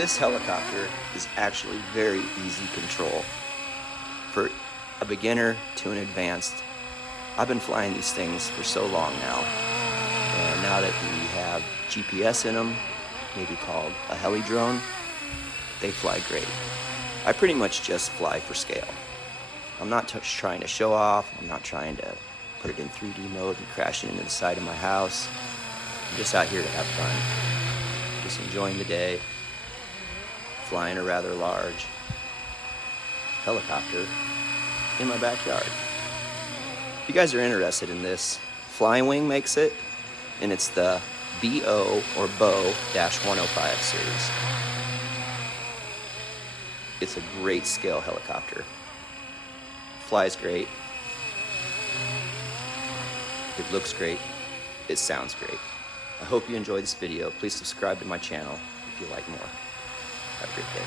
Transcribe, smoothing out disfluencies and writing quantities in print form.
This helicopter is actually very easy control. For a beginner to an advanced, I've been flying these things for so long now, and now that we have GPS in them, maybe called a heli drone, they fly great. I pretty much just fly for scale. I'm not trying to show off, I'm not trying to put it in 3D mode and crash it into the side of my house. I'm just out here to have fun. Just enjoying the day, flying a rather large helicopter in my backyard. If you guys are interested in this, Flying Wing makes it, and it's the BO or BO-105 series. It's a great scale helicopter. Flies great. It looks great. It sounds great. I hope you enjoyed this video. Please subscribe to my channel if you like more. Have a great day.